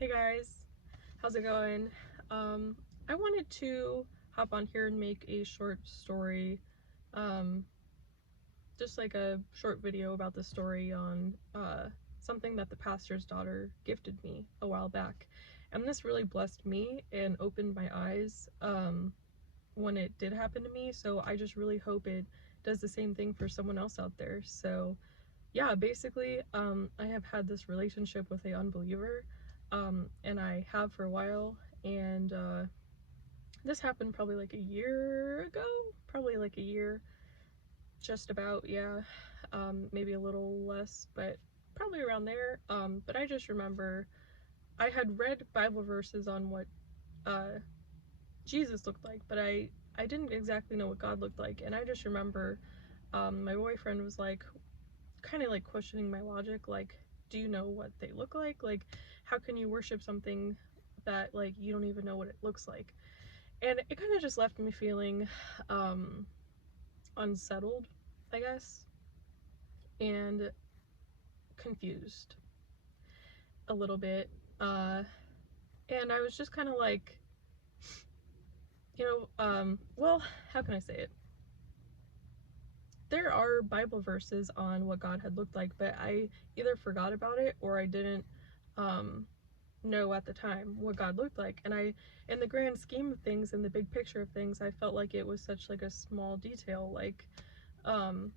Hey guys, how's it going? I wanted to hop on here and make a short story, um, just like a short video about the story on something that the pastor's daughter gifted me a while back. And this really blessed me and opened my eyes when it did happen to me, so I just really hope it does the same thing for someone else out there. So yeah, basically, I have had this relationship with a unbeliever, and I have for a while, and this happened probably like a year ago, probably like a year, just about, yeah, maybe a little less, but probably around there. But I just remember I had read Bible verses on what uh, Jesus looked like, but I didn't exactly know what God looked like, and I just remember my boyfriend was like, kind of like questioning my logic, like, do you know what they look like? Like, how can you worship something that like you don't even know what it looks like? And it kind of just left me feeling unsettled, I guess, and confused a little bit. And I was just kind of like, well, how can I say it? There are Bible verses on what God had looked like, but I either forgot about it or I didn't um, know at the time what God looked like. And in the grand scheme of things, in the big picture of things, I felt like it was such like a small detail. Like, um,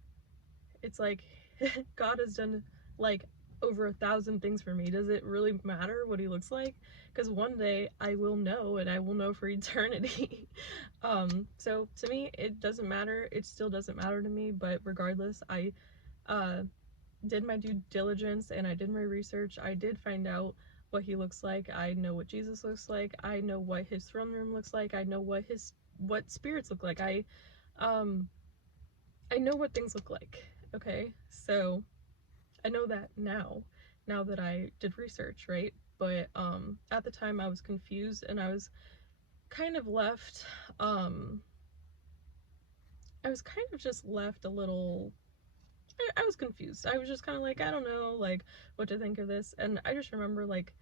it's like God has done like over 1,000 things for me. Does it really matter what he looks like? Because one day I will know, and I will know for eternity. So to me, it doesn't matter. It still doesn't matter to me. But regardless, I uh, did my due diligence and I did my research. I did find out what he looks like. I know what Jesus looks like. I know what his throne room looks like. I know what spirits look like. Um I know what things look like. Okay? So, I know that now that I did research, right? But at the time I was confused and I was kind of left um I was kind of just left a little I was confused. I was just kind of like, I don't know, like, what to think of this. And I just remember, like,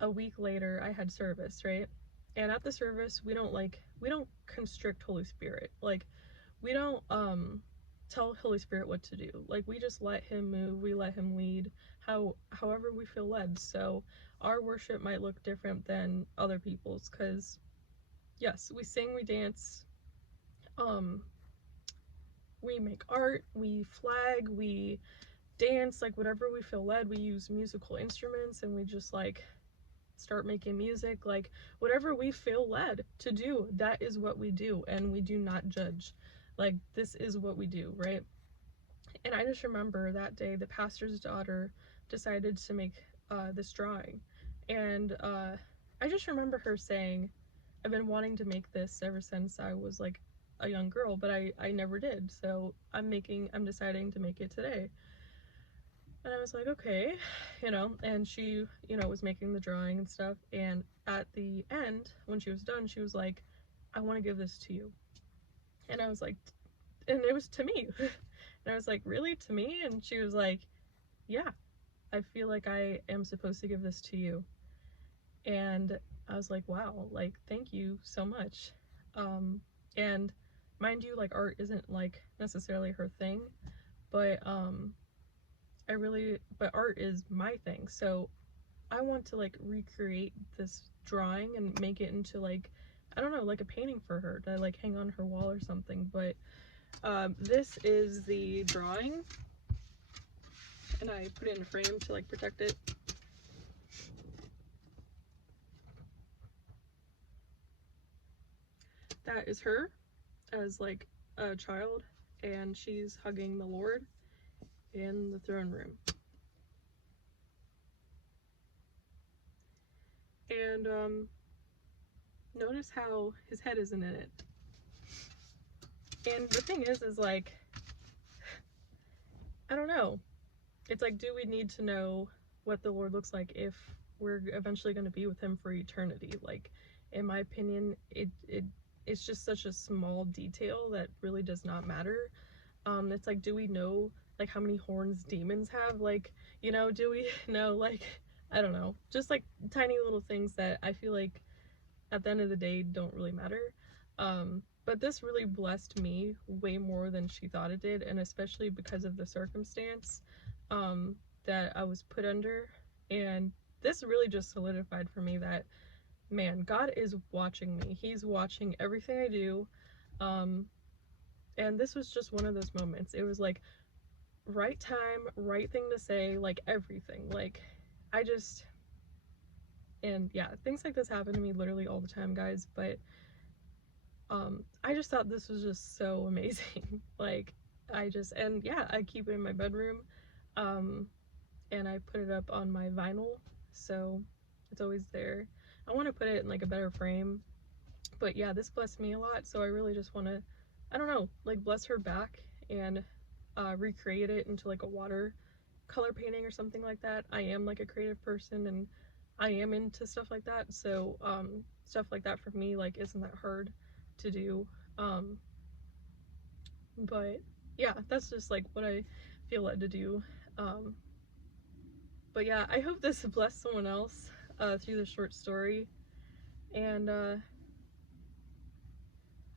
a week later, I had service, right? And at the service, we don't constrict Holy Spirit. Like, we don't, tell Holy Spirit what to do. Like, we just let him move, we let him lead however we feel led. So, our worship might look different than other people's, because, yes, we sing, we dance, um, we make art, we flag, we dance, like whatever we feel led. We use musical instruments and we just like start making music, like whatever we feel led to do, that is what we do, and we do not judge. Like, this is what we do, right? And I just remember that day the pastor's daughter decided to make this drawing, and I just remember her saying, I've been wanting to make this ever since I was like a young girl, but I never did, so I'm deciding to make it today. And I was like, okay, and she, was making the drawing and stuff. And at the end, when she was done, she was like, I want to give this to you. And I was like, and it was to me. And I was like, really? To me? And she was like, yeah, I feel like I am supposed to give this to you. And I was like, wow, like, thank you so much. And mind you, like, art isn't like necessarily her thing, but but art is my thing. So I want to like recreate this drawing and make it into like, I don't know, like a painting for her to like hang on her wall or something. But this is the drawing, and I put it in a frame to like protect it. That is her as like a child, and she's hugging the Lord in the throne room. And notice how his head isn't in it. And the thing is like, I don't know. It's like, do we need to know what the Lord looks like if we're eventually going to be with him for eternity? Like, in my opinion, it's just such a small detail that really does not matter. It's like, do we know like how many horns demons have? Like, do we know like I don't know, just like tiny little things that I feel like at the end of the day don't really matter. But this really blessed me way more than she thought it did, and especially because of the circumstance that I was put under. And this really just solidified for me that, man, God is watching me. He's watching everything I do. Um, and this was just one of those moments. It was like right time, right thing to say, like everything. Like I just, and yeah, things like this happen to me literally all the time, guys. But I just thought this was just so amazing. Like and yeah, I keep it in my bedroom. Um, and I put it up on my vinyl, so it's always there. I want to put it in like a better frame, but yeah, this blessed me a lot, so I really just want to, I don't know, like bless her back and recreate it into like a water color painting or something like that. I am like a creative person and I am into stuff like that, so stuff like that for me like isn't that hard to do. Um, but yeah, that's just like what I feel led to do. Um, but yeah, I hope this blessed someone else through the short story, and I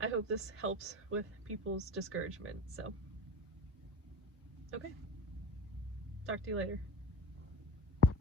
hope this helps with people's discouragement. So, okay, talk to you later.